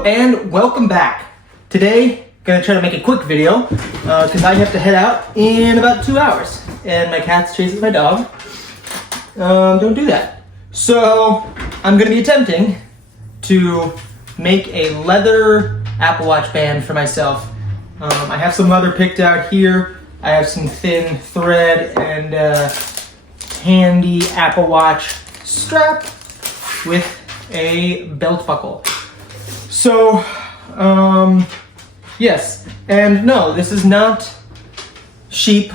Hello and welcome back. Today, gonna try to make a quick video because I have to head out in about 2 hours and my cat's chasing my dog. Don't do that. So I'm gonna be attempting to make a leather Apple Watch band for myself. I have some leather picked out here. I have some thin thread and handy Apple Watch strap with a belt buckle. So, yes, and no, this is not sheep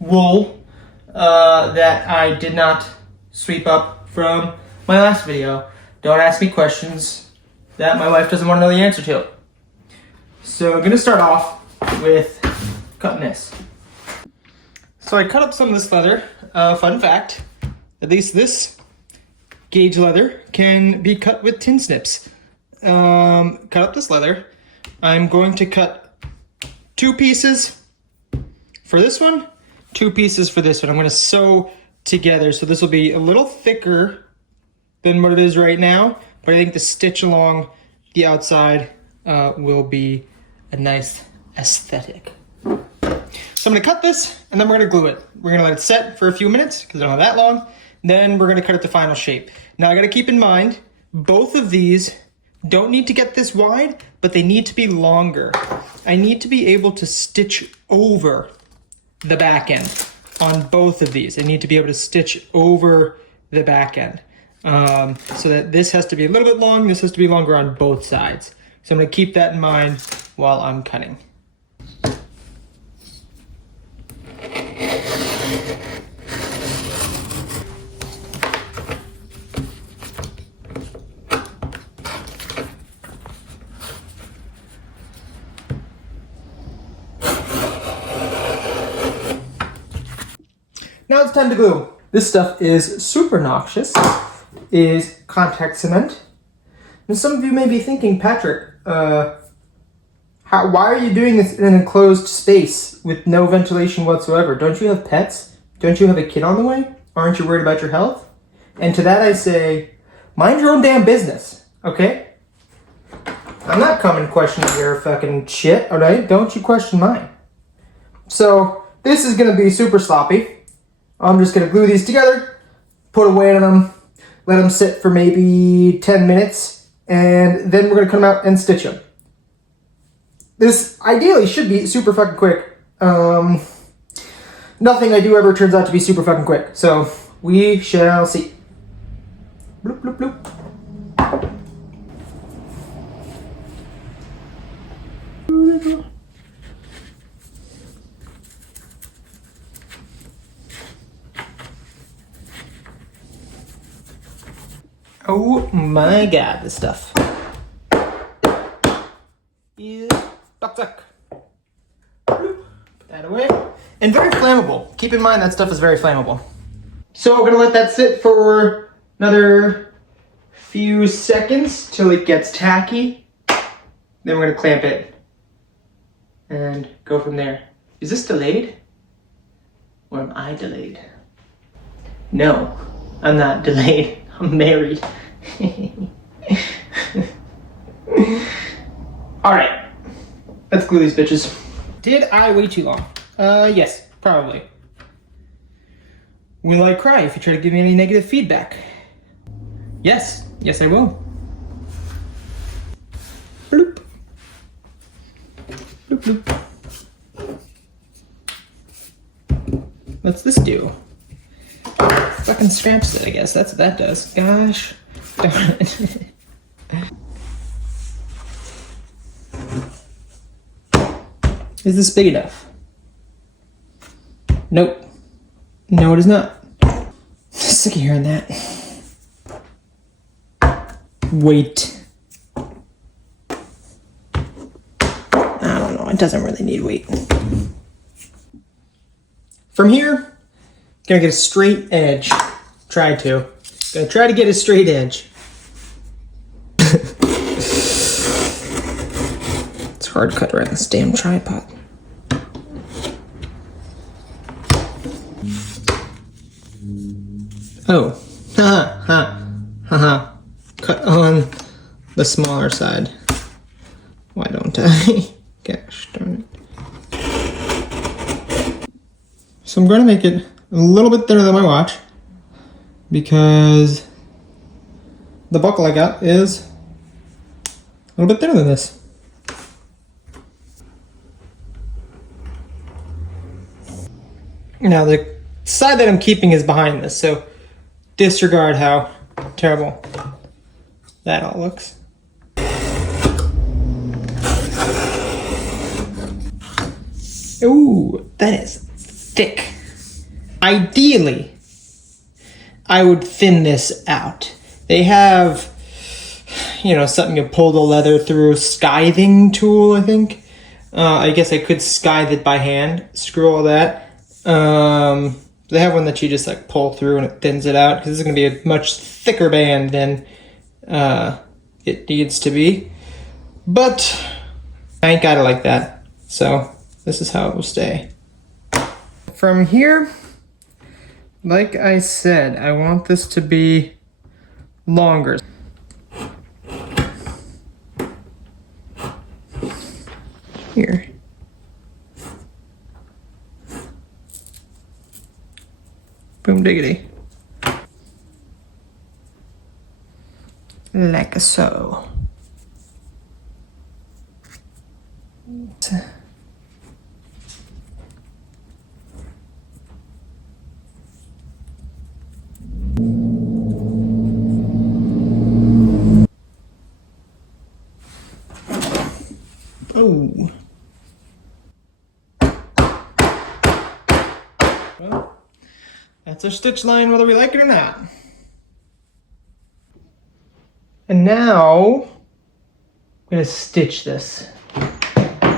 wool that I did not sweep up from my last video. Don't ask me questions that my wife doesn't want to know the answer to. So I'm gonna start off with cutting this. So I cut up some of this leather. Fun fact, at least this gauge leather can be cut with tin snips. Cut up this leather. I'm going to cut 2 pieces for this one, 2 pieces for this one. I'm going to sew together, so this will be a little thicker than what it is right now, but I think the stitch along the outside will be a nice aesthetic. So I'm going to cut this, and then we're going to glue it. We're going to let it set for a few minutes, because I don't have that long. Then we're going to cut it to final shape. Now I got to keep in mind, both of these don't need to get this wide, but they need to be longer. I need to be able to stitch over the back end on both of these. I need to be able to stitch over the back end. So that this has to be a little bit long, this has to be longer on both sides. So I'm going to keep that in mind while I'm cutting. Now it's time to glue. This stuff is super noxious. It is contact cement. And some of you may be thinking, Patrick, why are you doing this in an enclosed space with no ventilation whatsoever? Don't you have pets? Don't you have a kid on the way? Aren't you worried about your health? And to that I say, mind your own damn business, okay? I'm not coming questioning your fucking shit, alright? Don't you question mine. So, this is gonna be super sloppy. I'm just going to glue these together, put a weight on them, let them sit for maybe 10 minutes, and then we're going to come out and stitch them. This ideally should be super fucking quick. Nothing I do ever turns out to be super fucking quick, so we shall see. Bloop, bloop, bloop. Oh my god, this stuff is toxic. Put that away. And very flammable. Keep in mind that stuff is very flammable. So we're gonna let that sit for another few seconds till it gets tacky. Then we're gonna clamp it and go from there. Is this delayed? Or am I delayed? No, I'm not delayed. I'm married. Alright, let's glue these bitches. Did I wait too long? Yes, probably. Will I cry if you try to give me any negative feedback? Yes, yes I will. Bloop. Bloop, bloop. What's this do? Fucking scraps it, I guess. That's what that does. Gosh darn it. Is this big enough? Nope. No, it is not. Sick of hearing that. Weight. I don't know. It doesn't really need weight. From here, gonna get a straight edge. Gonna try to get a straight edge. It's hard to cut around this damn tripod. Oh, haha, haha, haha. Cut on the smaller side. Why don't I? Gosh darn it. So I'm going to make it a little bit thinner than my watch because the buckle I got is a little bit thinner than this. Now the side that I'm keeping is behind this, so disregard how terrible that all looks. Ooh, that is thick. Ideally, I would thin this out. They have, you know, something you pull the leather through, scything tool, I think. I guess I could scythe it by hand, screw all that. They have one that you just like pull through and it thins it out, because this is going to be a much thicker band than it needs to be. But I ain't got it like that, so this is how it will stay. From here, like I said, I want this to be longer. Here. Boom diggity. Like so. Oh. Well, that's our stitch line whether we like it or not. And now, I'm gonna stitch this.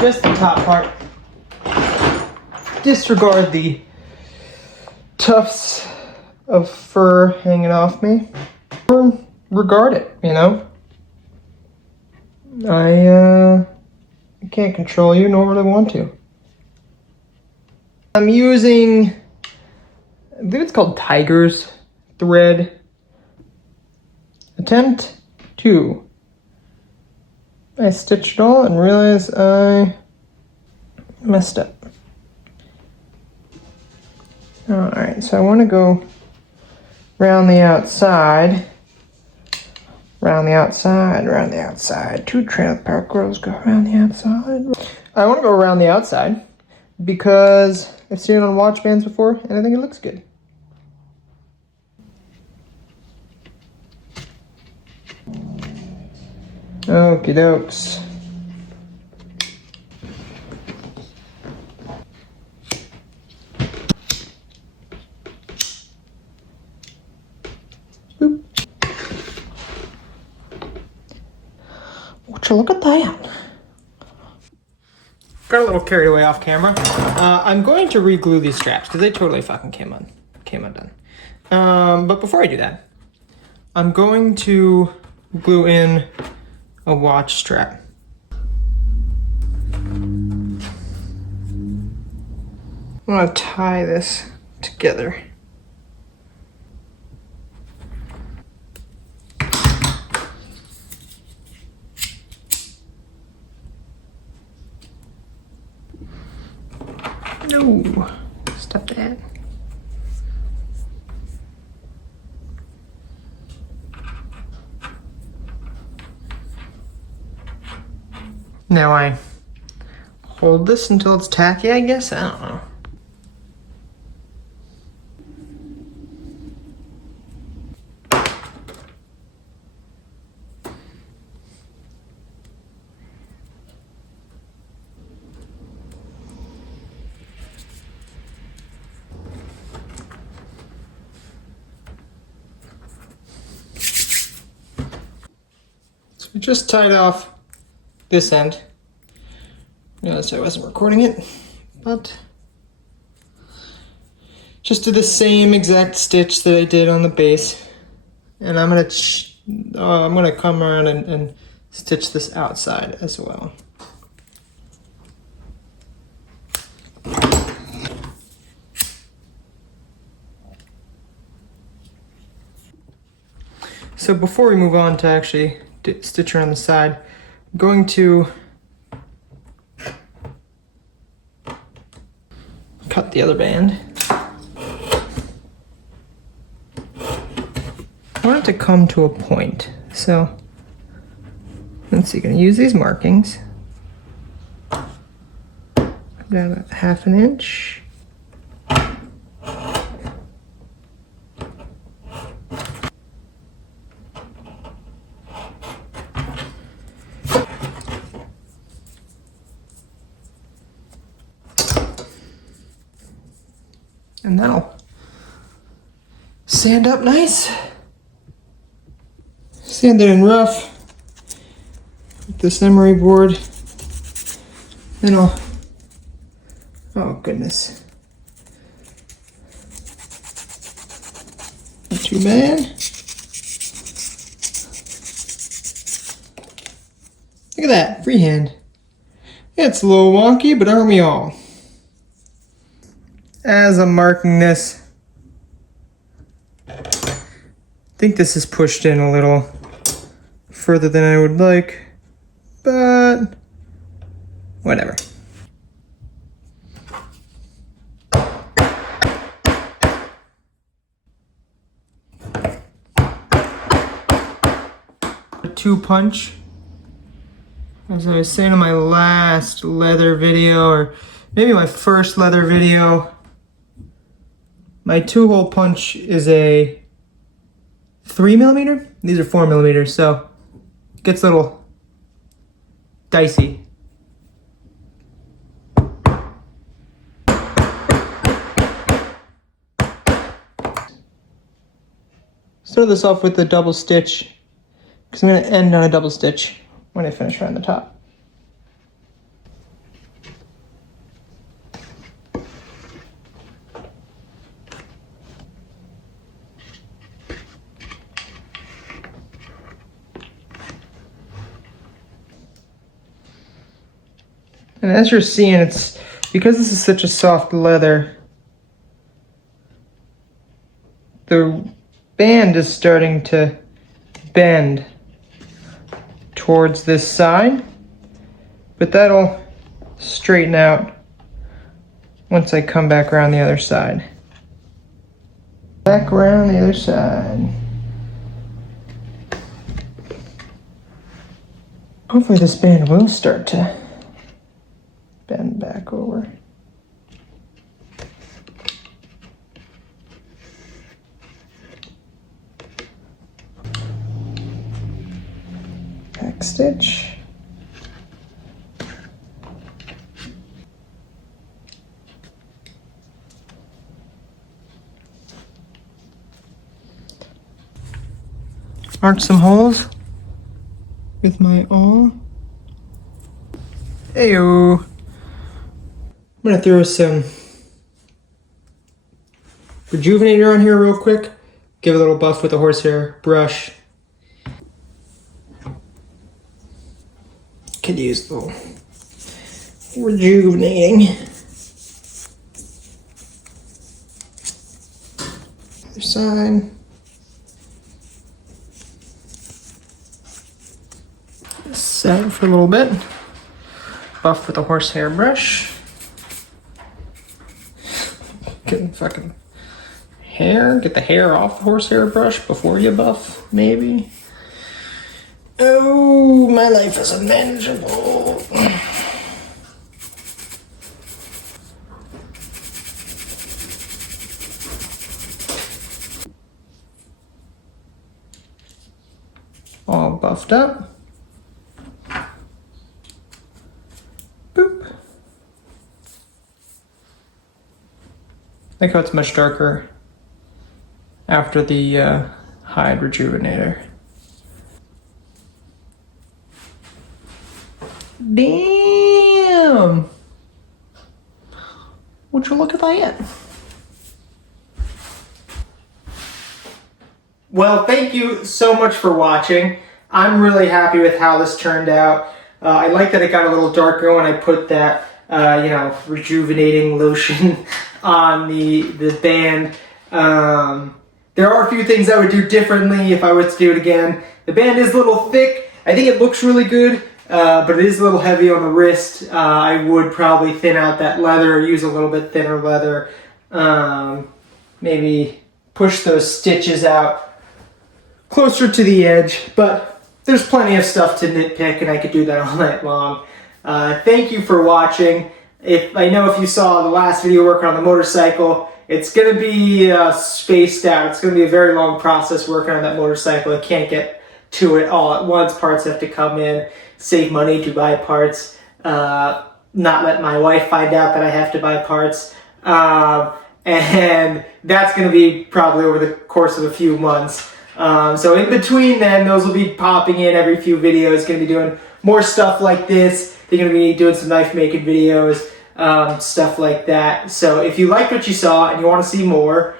Just the top part. Disregard the tufts of fur hanging off me. Or regard it, you know? I can't control you, nor would I want to. I'm using, I believe it's called Tiger's thread. Attempt 2. I stitched it all and realized I messed up. Alright, so I want to go around the outside. Around the outside, around the outside. 2 trailer park girls go around the outside. I want to go around the outside because I've seen it on watch bands before and I think it looks good. Okie dokes. Boop. Would you look at that? Got a little carried away off camera. I'm going to re-glue these straps because they totally fucking came undone. But before I do that, I'm going to glue in a watch strap. I'm gonna tie this together. No, stop that. Now I hold this until it's tacky, I guess? I don't know. So we just tied off this end. Notice I wasn't recording it, but just do the same exact stitch that I did on the base, and I'm gonna come around and stitch this outside as well. So before we move on to actually stitch around the side, I'm going to cut the other band. I want it to come to a point. So let's see, gonna use these markings. Come down about 1/2 inch. And that'll sand up nice. Sand it in rough with this emery board. Then I'll, oh goodness. Not too bad. Look at that, freehand. It's a little wonky, but aren't we all? As I'm marking this, I think this is pushed in a little further than I would like, but whatever. A 2-punch. As I was saying in my last leather video, or maybe my first leather video, my 2-hole punch is a 3mm. These are 4mm, so it gets a little dicey. Start this off with the double stitch, because I'm going to end on a double stitch when I finish around the top. And as you're seeing, it's because this is such a soft leather, the band is starting to bend towards this side, but that'll straighten out once I come back around the other side. Back around the other side. Hopefully this band will start to bend back over. Back stitch. Mark some holes with my awl. Heyo. I'm gonna throw some Rejuvenator on here real quick. Give it a little buff with a horsehair brush. Could use a little rejuvenating. Other side. Set for a little bit. Buff with a horsehair brush. Getting fucking hair. Get the hair off the horsehair brush before you buff, maybe. Oh, my life is unmanageable. All buffed up. Boop. I like how it's much darker after the hide rejuvenator. Damn! Would you look at that? Well, thank you so much for watching. I'm really happy with how this turned out. I like that it got a little darker when I put that, rejuvenating lotion on the band. There are a few things I would do differently if I was to do it again. The band is a little thick. I think it looks really good, but it is a little heavy on the wrist. I would probably thin out that leather, use a little bit thinner leather, maybe push those stitches out closer to the edge, but there's plenty of stuff to nitpick and I could do that all night long. Thank you for watching. I know if you saw the last video working on the motorcycle, it's going to be spaced out. It's going to be a very long process working on that motorcycle. I can't get to it all at once. Parts have to come in, save money to buy parts, not let my wife find out that I have to buy parts. And that's going to be probably over the course of a few months. So in between then, those will be popping in every few videos. Going to be doing more stuff like this. They're going to be doing some knife making videos, stuff like that. So if you liked what you saw and you want to see more,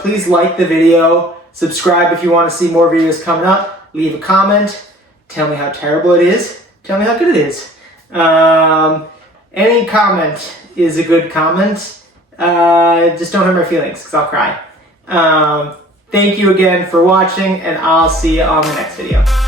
please like the video, subscribe if you want to see more videos coming up, leave a comment, tell me how terrible it is, tell me how good it is. Any comment is a good comment. Just don't hurt my feelings because I'll cry. Thank you again for watching, and I'll see you on the next video.